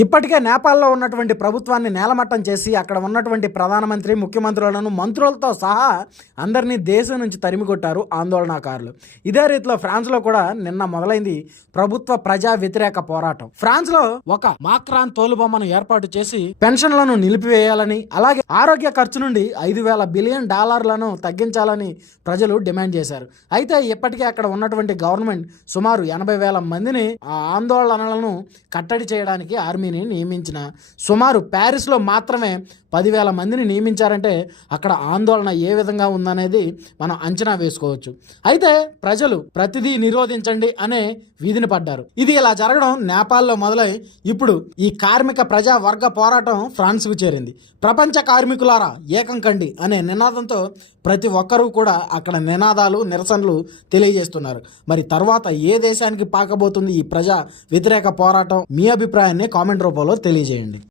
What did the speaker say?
ఇప్పటికే నేపాల్లో ఉన్నటువంటి ప్రభుత్వాన్ని నేలమట్టం చేసి అక్కడ ఉన్నటువంటి ప్రధానమంత్రి ముఖ్యమంత్రులను మంత్రులతో సహా అందరినీ దేశం నుంచి తరిమి కొట్టారు ఆందోళనకారులు. ఇదే రీతిలో ఫ్రాన్స్లో కూడా నిన్న మొదలైంది ప్రభుత్వ ప్రజా వ్యతిరేక పోరాటం. ఫ్రాన్స్లో ఒక మాక్రాన్ తోలుబొమ్మను ఏర్పాటు చేసి పెన్షన్లను నిలిపివేయాలని అలాగే ఆరోగ్య ఖర్చు నుండి ఐదు వేల బిలియన్ డాలర్లను తగ్గించాలని ప్రజలు డిమాండ్ చేశారు. అయితే ఇప్పటికే అక్కడ ఉన్నటువంటి గవర్నమెంట్ సుమారు ఎనభై వేల మందిని ఆ ఆందోళనలను కట్టడి చేయడానికి ఆర్మీ మందిని నియమించిన. సుమారు ప్యారిస్లో మాత్రమే పదివేల మందిని నియమించారంటే అక్కడ ఆందోళన ఏ విధంగా ఉందనేది మనం అంచనా వేసుకోవచ్చు. అయితే ప్రజలు ప్రతిదీ నిరోధించండి అనే వీధిని పడ్డారు. ఇది ఇలా జరగడం నేపాల్లో మొదలై ఇప్పుడు ఈ కార్మిక ప్రజా వర్గ పోరాటం ఫ్రాన్స్కు చేరింది. ప్రపంచ కార్మికులారా ఏకం కండి అనే నినాదంతో ప్రతి ఒక్కరూ కూడా అక్కడ నినాదాలు నిరసనలు తెలియజేస్తున్నారు. మరి తర్వాత ఏ దేశానికి పాకబోతుంది ఈ ప్రజా వ్యతిరేక పోరాటం మీ అభిప్రాయాన్ని కామెంట్ రూపంలో తెలియజేయండి.